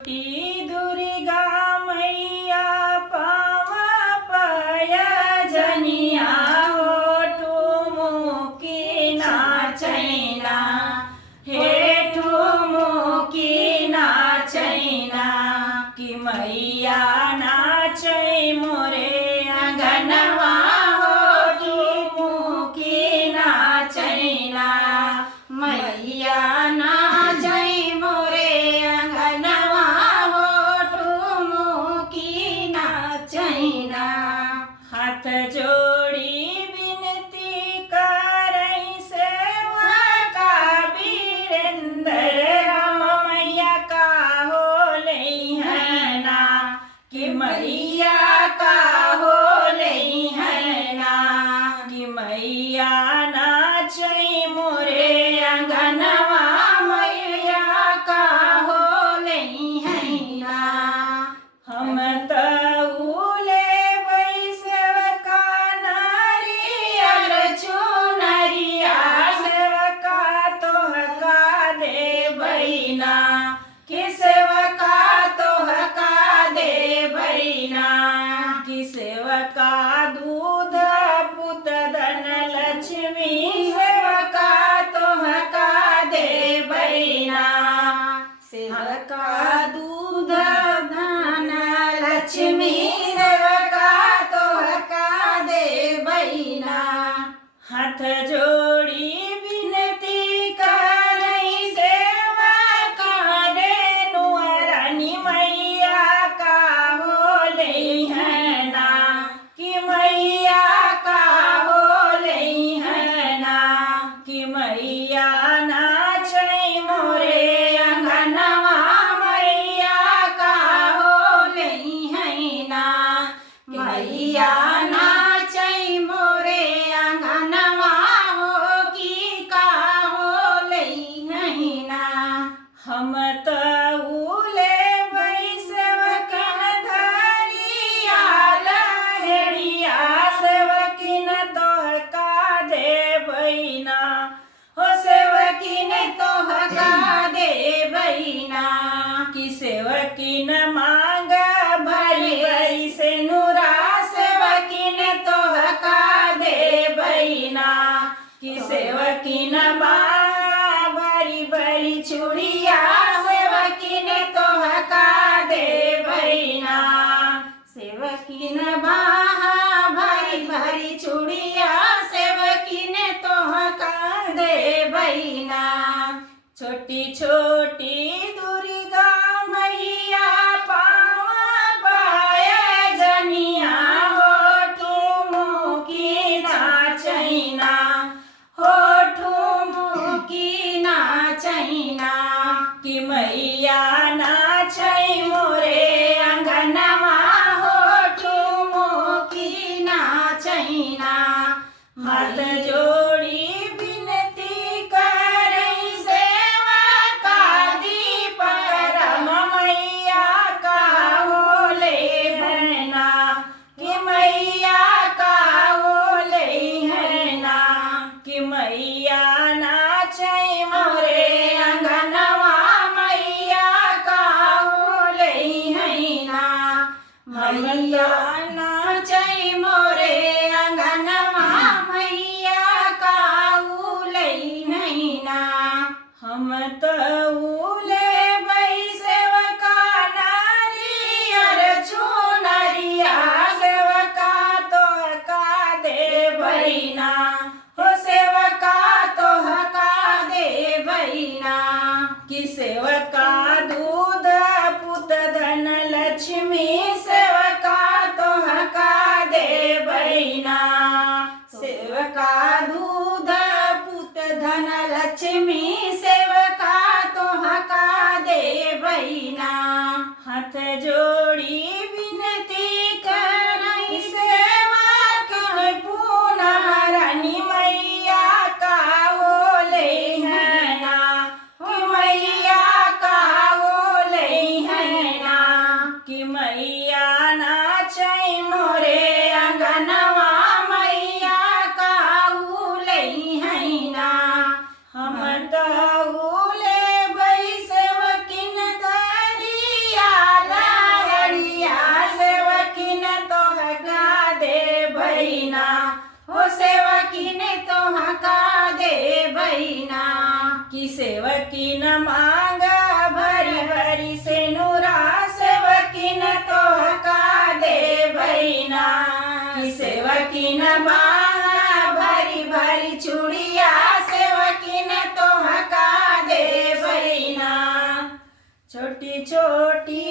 की दुर्गा मैया पाव पाया जनिया होठू मुकी नाचैना हेठू मुकी नाचैना कि मैया नाचै मोरे अंगनवा होठू मुकी नाचैना मैया नाचै मोरे अंगनवा होठू मुकी नाचैना। हाथ जोड़ी विनती करै सेवका वीरेंद्र राम मैया का हो लैहना कि मैया का हो लैहना कि मैया नाचै मोरे अंगनवा मैया का हो लैहना। हम तउले बैसवका नारियल चुनरिया सेवका तोहका देबैना कि सेवका तोहका देबैना कि सेवका दूध पुत धन लक्ष्मी सेवका तोहका देबैना सेवका दूध धन लक्ष्मी सेवका तोहका देबैना। हाथ जोड़ी विनती करै सेवका रेणुआ रानी मैया का हो लैहना कि मैया का हो लैहना कि मैया नाचै मोरे अंगनवा मैया का हो लैहना मैया नाचै मोरे अंगनवा हो की का हो लैहना। हम तउले बैसवकन धरिया लहेड़िया सेवकिन तोहका देबैना हो सेवकिन तोहका देबैना कि सेवकिन मांग भरी भरी से नूरा सेवकिन तोहका देबैना कि सेवकिन भरी भरी चूड़िया सेवकिन तोहका देबैना सेवकिन भरी भरी चूड़िया सेवकिन तोहका देबैना। छोटी छोटी दुर्गा मैया पाव पाया जनिया होठू मुकी नाचैना होठू मुकी नाचैना कि मैया नाचै मोरे अंगनवा होठू मुकी नाचैना। हाथ जोड़ी विनती करै सेवका दीपरम मैया का हो लैहना कि मैया का हो लैहना कि मैया नाचै मोरे अंगनवा मैया का हो लैहना मैया नाचै मोरे अंगनवा मैया का हो लैहना। हम तउले बैसवका नारियल चुनरिया सेवका तोहका देबैना हो सेवका तोहका देबैना कि सेवका दूध पुत धन लक्ष्मी सेवका तोहका देबैना सेवका दूध पुत धन लक्ष्मी सेवका तोहका देबैना। हाथ जोड़ी विनती करै सेवका पूना रानी मैया का हो लैहना कि मैया का हो लैहना कि मैया नाचै मोरे अंगनवा मैया का हो लैहना। हम तउले बैसवकिन धरिया सेवकीन मांगा भरी भरी से नूरा सेवकीन तोहका दे बहिना कि सेवकीन मांगा भरी भरी चूड़िया सेवकीन तोहका दे बहिना छोटी छोटी